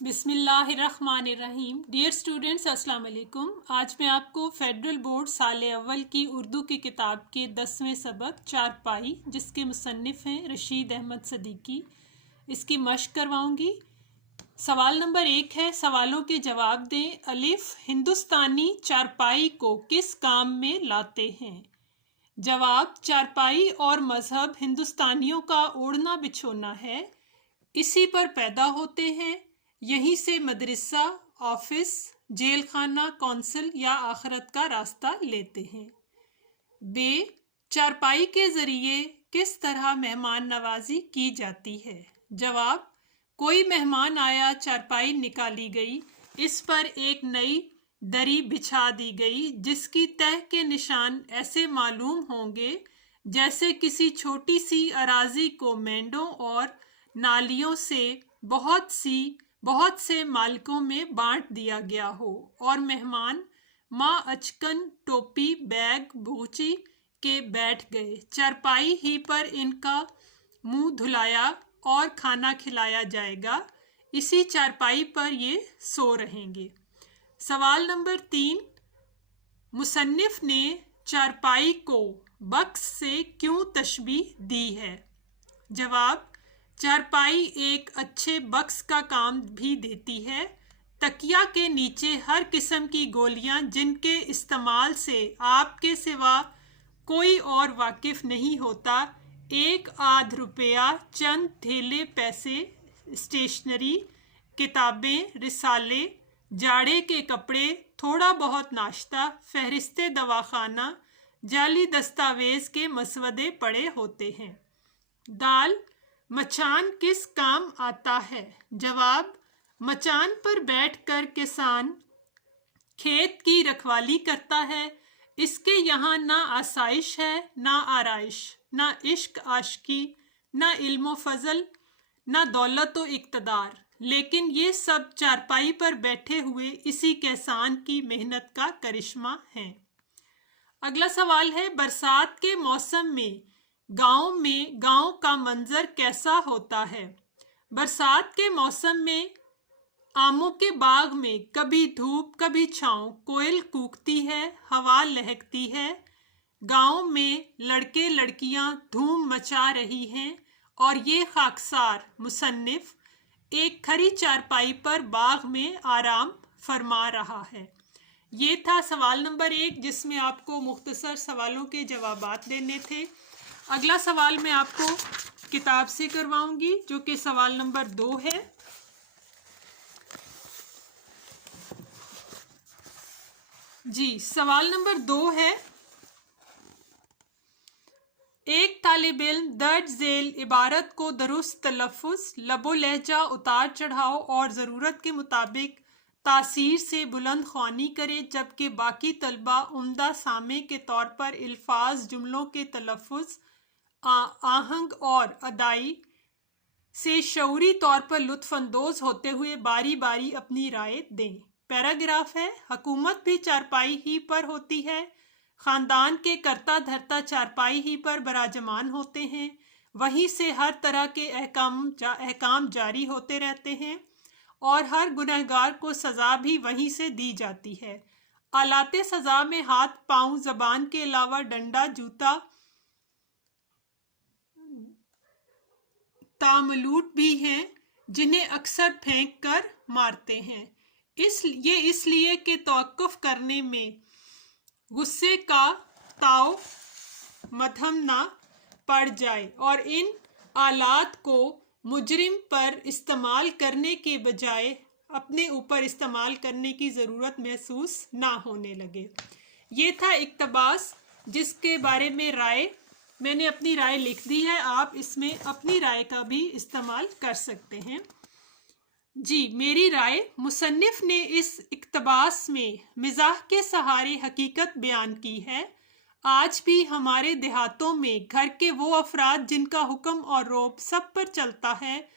बिस्मिल्लाहिर्रहमानिर्रहीम। Dear students, अस्सलाम वालेकुम। आज मैं आपको फेडरल बोर्ड साल अव्वल की उर्दू की किताब के 10वें सबक चारपाई, जिसके मुसन्निफ़ हैं रशीद अहमद सदीकी, इसकी मश्क करवाऊंगी। सवाल नंबर 1 है, सवालों के जवाब दें। अलिफ, हिंदुस्तानी चारपाई को किस काम में लाते हैं? जवाब, चारपाई और मज़हब हिंदुस्तानियों का ओढ़ना बिछोना है, इसी पर पैदा होते हैं। यहीं से मदरसा, ऑफिस, जेल खाना, कौंसल या आखिरत का रास्ता लेते हैं। बे, चारपाई के ज़रिए किस तरह मेहमान नवाजी की जाती है? जवाब, कोई मेहमान आया, चारपाई निकाली गई, इस पर एक नई दरी बिछा दी गई, जिसकी तह के निशान ऐसे मालूम होंगे जैसे किसी छोटी सी अराजी को मेंढों और नालियों से बहुत से मालिकों में बांट दिया गया हो, और मेहमान माँ अचकन, टोपी, बैग, बूची के बैठ गए। चारपाई ही पर इनका मुंह धुलाया और खाना खिलाया जाएगा, इसी चारपाई पर ये सो रहेंगे। सवाल नंबर 3, मुसन्निफ ने चारपाई को बक्स से क्यों तशबीह दी है? जवाब, चारपाई एक अच्छे बक्स का काम भी देती है। तकिया के नीचे हर किस्म की गोलियां, जिनके इस्तेमाल से आपके सिवा कोई और वाकिफ नहीं होता, 1 आध रुपया, चंद थैले पैसे, स्टेशनरी, किताबें, रिसाले, जाड़े के कपड़े, थोड़ा बहुत नाश्ता, फहरिस्ते दवाखाना, जाली दस्तावेज के मसवदे पड़े होते हैं। दाल, मचान किस काम आता है? जवाब, मचान पर बैठकर किसान खेत की रखवाली करता है। इसके यहाँ ना आसाइश है, ना आराइश, ना इश्क आशिकी, ना इल्म फजल, ना दौलत व इक़्तिदार, लेकिन ये सब चारपाई पर बैठे हुए इसी किसान की मेहनत का करिश्मा है। अगला सवाल है, बरसात के मौसम में गांव का मंजर कैसा होता है? बरसात के मौसम में आमों के बाग में कभी धूप कभी छाँव, कोयल कूकती है, हवा लहकती है। गांव में लड़के लड़कियां धूम मचा रही हैं, और ये खाकसार मुसन्निफ एक खरी चारपाई पर बाग में आराम फरमा रहा है। ये था सवाल नंबर 1, जिसमें आपको मुख्तसर सवालों के जवाबात देने थे। अगला सवाल मैं आपको किताब से करवाऊंगी, जो कि सवाल नंबर 2 है। जी, सवाल नंबर 2 है, एक तालिब इल्म दर्ज झेल इबारत को दुरुस्त तलफ़्फ़ुज़, लबो लहजा, उतार चढ़ाव और ज़रूरत के मुताबिक तासीर से बुलंद ख्वानी करे, जबकि बाकी तलबा उम्दा सामे के तौर पर अल्फाज, जुमलों के तलफ़्फ़ुज़, आहंग और अदाई से शऊरी तौर पर लुत्फ़अंदोज़ होते हुए बारी बारी अपनी राय दें। पैराग्राफ है, हुकूमत भी चारपाई ही पर होती है, ख़ानदान के करता धरता चारपाई ही पर बराजमान होते हैं, वहीं से हर तरह के अहकाम जारी होते रहते हैं, और हर गुनहगार को सज़ा भी वहीं से दी जाती है। आलाते सज़ा में हाथ, पाँव, ज़बान के अलावा डंडा, जूता, तामलूट भी हैं, जिन्हें अक्सर फेंक कर मारते हैं। इसलिए कि तौक़ुफ़ करने में गुस्से का ताव मध्यम ना पड़ जाए, और इन आलात को मुजरिम पर इस्तेमाल करने के बजाय अपने ऊपर इस्तेमाल करने की ज़रूरत महसूस ना होने लगे। ये था इक़्तिबास, जिसके बारे में मैंने अपनी राय लिख दी है। आप इसमें अपनी राय का भी इस्तेमाल कर सकते हैं। जी, मेरी राय, मुसन्निफ ने इस इक़्तिबास में मिज़ाह के सहारे हकीकत बयान की है। आज भी हमारे देहातों में घर के वो अफराद जिनका हुक्म और रौब सब पर चलता है,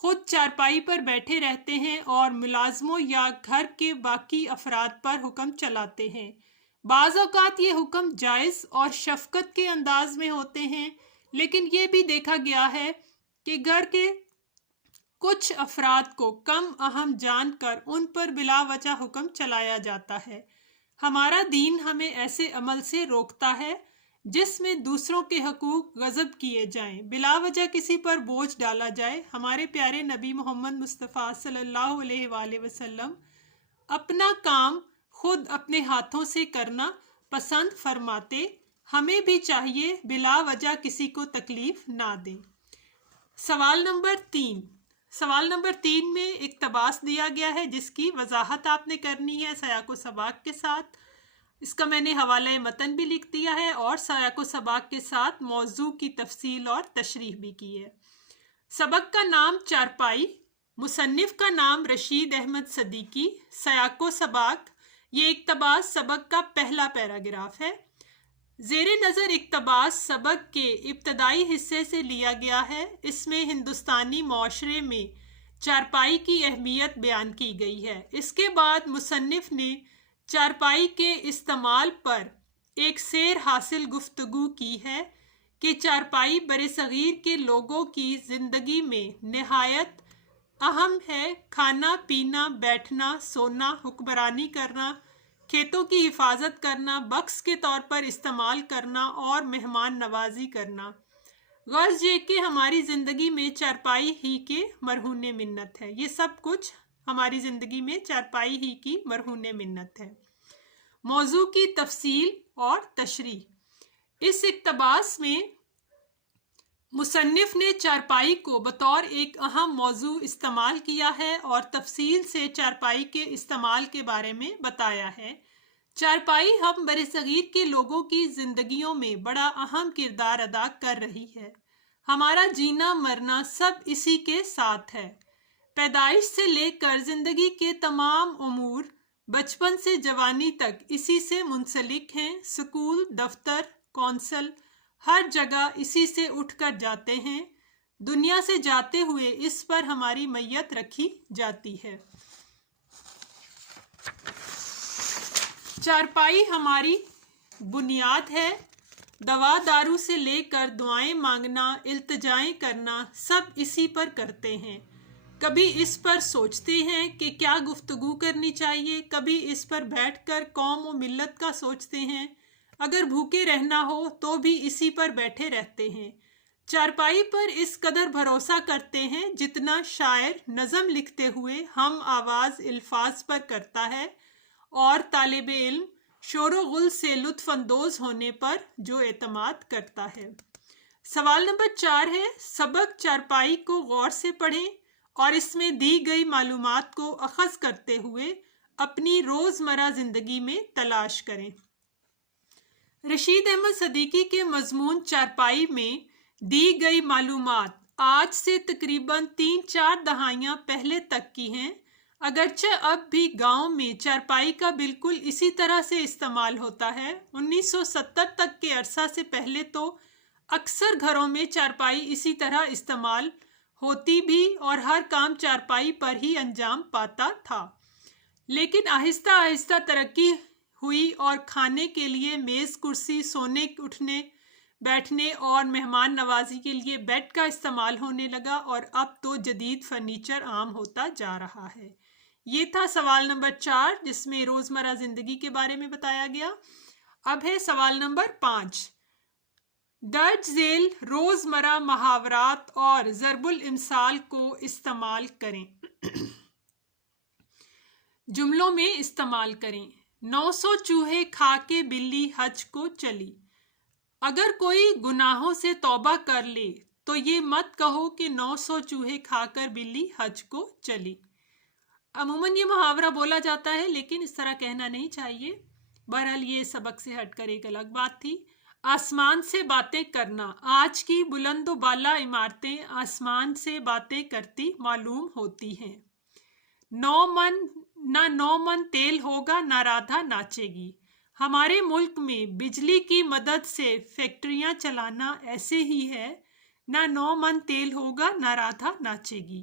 खुद चारपाई पर बैठे रहते हैं और मुलाजमों या घर के बाकी अफराद पर हुक्म चलाते हैं। बाज़ औक़ात ये हुक्म जायज़ और शफ़क़त के अंदाज में होते हैं, लेकिन ये भी देखा गया है कि घर के کچھ افراد کو کم اہم جان کر ان پر بلا وجہ حکم چلایا جاتا ہے۔ ہمارا دین ہمیں ایسے عمل سے روکتا ہے جس میں دوسروں کے حقوق غصب کیے جائیں، بلا وجہ کسی پر بوجھ ڈالا جائے۔ ہمارے پیارے نبی محمد مصطفیٰ صلی اللہ علیہ وآلہ وسلم اپنا کام خود اپنے ہاتھوں سے کرنا پسند فرماتے، ہمیں بھی چاہیے بلا وجہ کسی کو تکلیف نہ دیں۔ سوال نمبر 3 میں اقتباس دیا گیا ہے جس کی وضاحت آپ نے کرنی ہے سیاق و سباق کے ساتھ۔ اس کا میں نے حوالہ متن بھی لکھ دیا ہے اور سیاق و سباق کے ساتھ موضوع کی تفصیل اور تشریح بھی کی ہے۔ سبق کا نام چارپائی، مصنف کا نام رشید احمد صدیقی، سیاق و سباق، یہ اقتباس سبق کا پہلا پیراگراف ہے۔ زیر نظر اقتباس سبق کے ابتدائی حصے سے لیا گیا ہے۔ اس میں ہندوستانی معاشرے میں چارپائی کی اہمیت بیان کی گئی ہے۔ اس کے بعد مصنف نے چارپائی کے استعمال پر ایک سیر حاصل گفتگو کی ہے کہ چارپائی برصغیر کے لوگوں کی زندگی میں نہایت اہم ہے۔ کھانا پینا، بیٹھنا، سونا، حکمرانی کرنا، کھیتوں کی حفاظت کرنا، بکس کے طور پر استعمال کرنا اور مہمان نوازی کرنا۔ غرض یہ کہ ہماری زندگی میں چارپائی ہی کے مرہون منت ہے۔ یہ سب کچھ ہماری زندگی میں چارپائی ہی کی مرہون منت ہے۔ موضوع کی تفصیل اور تشریح۔ اس اقتباس میں مصنف نے چارپائی کو بطور ایک اہم موضوع استعمال کیا ہے اور تفصیل سے چارپائی کے استعمال کے بارے میں بتایا ہے۔ چارپائی ہم برصغیر کے لوگوں کی زندگیوں میں بڑا اہم کردار ادا کر رہی ہے۔ ہمارا جینا مرنا سب اسی کے ساتھ ہے۔ پیدائش سے لے کر زندگی کے تمام امور، بچپن سے جوانی تک اسی سے منسلک ہیں۔ سکول، دفتر، کونسل، ہر جگہ اسی سے اٹھ کر جاتے ہیں۔ دنیا سے جاتے ہوئے اس پر ہماری میت رکھی جاتی ہے۔ چارپائی ہماری بنیاد ہے۔ دوا دارو سے لے کر دعائیں مانگنا، التجائیں کرنا سب اسی پر کرتے ہیں۔ کبھی اس پر سوچتے ہیں کہ کیا گفتگو کرنی چاہیے، کبھی اس پر بیٹھ کر قوم و ملت کا سوچتے ہیں۔ اگر بھوکے رہنا ہو تو بھی اسی پر بیٹھے رہتے ہیں۔ چارپائی پر اس قدر بھروسہ کرتے ہیں جتنا شاعر نظم لکھتے ہوئے ہم آواز الفاظ پر کرتا ہے اور طالب علم شور و غل سے لطف اندوز ہونے پر جو اعتماد کرتا ہے۔ سوال نمبر 4 ہے، سبق چارپائی کو غور سے پڑھیں اور اس میں دی گئی معلومات کو اخذ کرتے ہوئے اپنی روزمرہ زندگی میں تلاش کریں۔ رشید احمد صدیقی کے مضمون چارپائی میں دی گئی معلومات آج سے تقریباً 3-4 دہائیاں پہلے تک کی ہیں۔ اگرچہ اب بھی گاؤں میں چارپائی کا بالکل اسی طرح سے استعمال ہوتا ہے۔ 1970 تک کے عرصہ سے پہلے تو اکثر گھروں میں چارپائی اسی طرح استعمال ہوتی بھی اور ہر کام چارپائی پر ہی انجام پاتا تھا، لیکن آہستہ آہستہ ترقی ہوئی اور کھانے کے لیے میز کرسی، سونے اٹھنے بیٹھنے اور مہمان نوازی کے لیے بیڈ کا استعمال ہونے لگا اور اب تو جدید فرنیچر عام ہوتا جا رہا ہے۔ یہ تھا سوال نمبر 4 جس میں روزمرہ زندگی کے بارے میں بتایا گیا۔ اب ہے سوال نمبر 5، درج ذیل روزمرہ محاورات اور ضرب الامثال کو استعمال کریں۔ جملوں میں استعمال کریں۔ 900 چوہے کھا کے بلی حج کو چلی۔ اگر کوئی گناہوں سے توبہ کر لے تو یہ مت کہو کہ 900 چوہے کھا کر بلی حج کو چلی۔ عموماً یہ محاورہ بولا جاتا ہے لیکن اس طرح کہنا نہیں چاہیے۔ بہرحال یہ سبق سے ہٹ کر ایک الگ بات تھی۔ آسمان سے باتیں کرنا۔ آج کی بلند و بالا عمارتیں آسمان سے باتیں کرتی معلوم ہوتی ہیں۔ 9 من تیل ہوگا نہ رادھا ناچے گی۔ ہمارے ملک میں بجلی کی مدد سے فیکٹریاں چلانا ایسے ہی ہے، نہ 9 من تیل ہوگا نہ رادھا ناچے گی۔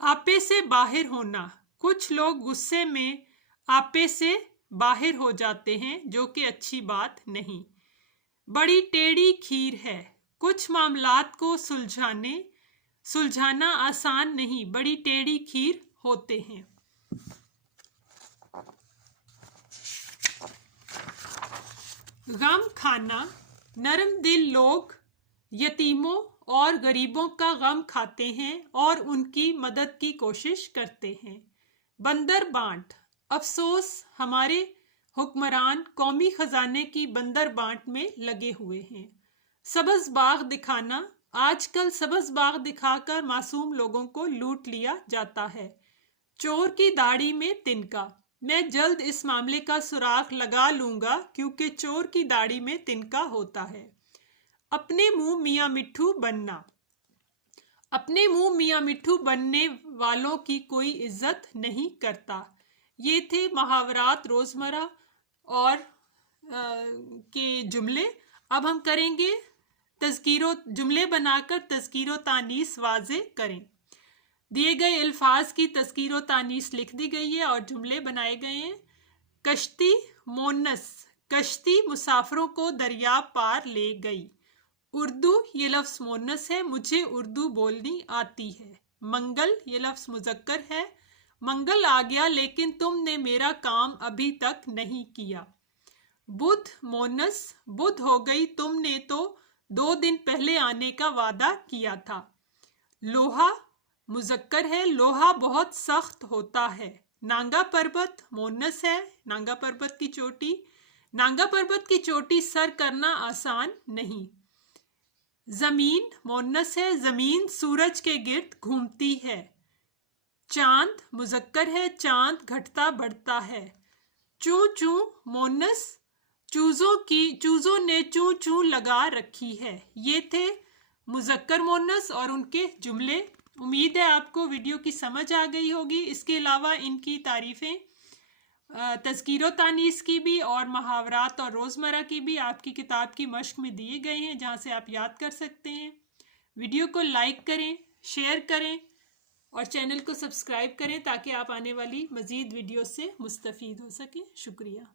آپے سے باہر ہونا۔ کچھ لوگ غصے میں آپے سے باہر ہو جاتے ہیں جو کہ اچھی بات نہیں۔ بڑی ٹیڑھی کھیر ہے۔ کچھ معاملات کو सुलझाना आसान नहीं, बड़ी टेढ़ी खीर होते हैं। गम खाना, नरम दिल लोग यतीमों और गरीबों का गम खाते हैं और उनकी मदद की कोशिश करते हैं। बंदर बांट, अफसोस हमारे हुक्मरान कौमी खजाने की बंदर बांट में लगे हुए हैं। सब्ज बाग दिखाना, आजकल सब्ज बाग दिखाकर मासूम लोगों को लूट लिया जाता है। चोर की दाढ़ी में तिनका, मैं जल्द इस मामले का सुराग लगा लूंगा क्योंकि चोर की दाढ़ी में तिनका होता है। अपने मुंह मियाँ मिट्ठू बनना, अपने मुंह मियाँ मिट्ठू बनने वालों की कोई इज्जत नहीं करता। ये थे मुहावरात रोजमर्रा और के जुमले। अब हम करेंगे जुमले बनाकर तज़कीरो तानीस वाज़े करें। दिए गए अल्फाज की तज़कीरो तानीस लिख दी गई है और जुमले बनाए गए हैं। कश्ती मोनस, कश्ती मुसाफिरों को दरिया पार ले गई। उर्दू ये लफ्ज़ मोनस है, मुझे उर्दू बोलनी आती है। मंगल ये लफ्ज़ मुज़क्कर है, मंगल आ गया लेकिन तुमने मेरा काम अभी तक नहीं किया। बुध मोनस, बुध हो गई तुमने तो 2 दिन पहले आने का वादा किया था। लोहा मुज़क्कर है, लोहा बहुत सख्त होता है। नांगा पर्वत मोनस है, नांगा पर्वत की चोटी, नांगा पर्वत की चोटी सर करना आसान नहीं। जमीन मोनस है, जमीन सूरज के गिर्द घूमती है। चांद मुज़क्कर है, चांद घटता बढ़ता है। चू चू मोनस, चूजों ने चू चू लगा रखी है। ये थे मुज़क्कर मोनस और उनके जुमले। उम्मीद है आपको वीडियो की समझ आ गई होगी। इसके अलावा इनकी तारीफ़ें तज़कीरो तानीस की भी और मुहावरात और रोज़मर्रा की भी आपकी किताब की मश्क में दिए गए हैं, जहाँ से आप याद कर सकते हैं। वीडियो को लाइक करें, शेयर करें और चैनल को सब्सक्राइब करें ताकि आप आने वाली मज़ीद वीडियो से मुस्तफ़ीद हो सकें। शुक्रिया।